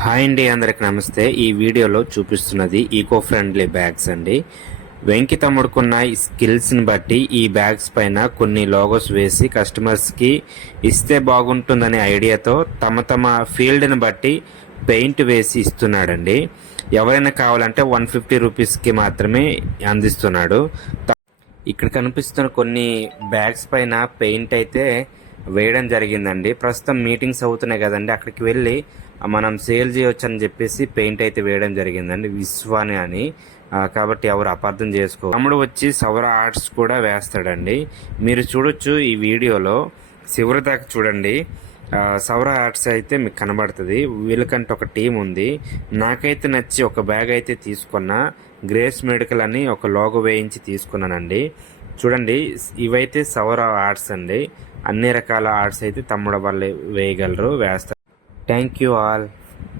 Hi అండి అందరికి నమస్తే. ఈ వీడియోలో చూపిస్తున్నది ఈకో ఫ్రెండ్లీ బ్యాగ్స్ అండి. వెంకి తమ్ముడుకున్న ఈ స్కిల్స్ని బట్టి ఈ బ్యాగ్స్ పైన కొన్ని లోగోస్ వేసి కస్టమర్స్కి ఇస్తే బాగుంటుందనే ఐడియాతో తమ తమ ఫీల్డ్ని బట్టి పెయింట్ వేసి ఇస్తున్నాడండి. ఎవరైనా కావాలంటే వన్ ఫిఫ్టీ రూపీస్కి మాత్రమే అందిస్తున్నాడు. ఇక్కడ కనిపిస్తున్న కొన్ని బ్యాగ్స్ పైన పెయింట్ అయితే వేయడం జరిగిందండి. ప్రస్తుతం మీటింగ్స్ అవుతున్నాయి కదండి. అక్కడికి వెళ్ళి మనం సేల్ చేయొచ్చు అని చెప్పేసి పెయింట్ అయితే వేయడం జరిగిందండి. విశ్వాని అని. కాబట్టి ఎవరు అపార్థం చేసుకో తమ్ముడు వచ్చి సౌర ఆర్ట్స్ కూడా వేస్తాడండి. మీరు చూడొచ్చు ఈ వీడియోలో. చివరి దాకా చూడండి. సౌర ఆర్ట్స్ అయితే మీకు కనబడుతుంది. వీళ్ళకంటే ఒక టీం ఉంది. నాకైతే నచ్చి ఒక బ్యాగ్ అయితే తీసుకున్నా. గ్రేస్ మెడికల్ అని ఒక లోగో వేయించి తీసుకున్నానండి. చూడండి ఇవైతే సౌర ఆర్ట్స్ అండి. అన్ని రకాల ఆర్ట్స్ అయితే తమ్ముడు వాళ్ళు వేయగలరు వేస్తారు. Thank you all